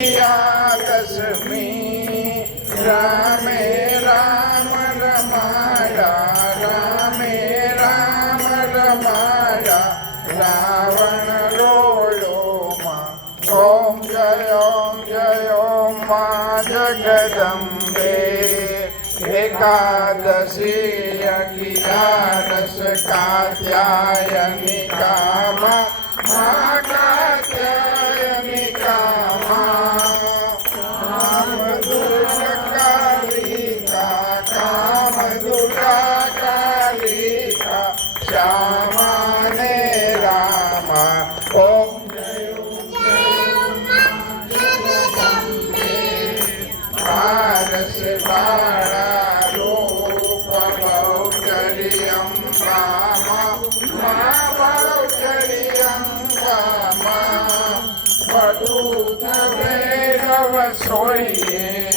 दशमी रामे राम रमाया रामे राम रमाया रावण रोयो मा ओम जय माँ जगदम्बे एकादशी अगियारस कात्यायनी कामा माँ कात्यायनी कामा काम दुर्गा कालिका श्यामा ने रामा ओम पारस बाळा रूप भौचर्यं कामा मा भौचर्यं कामा पडूत भैरव सोये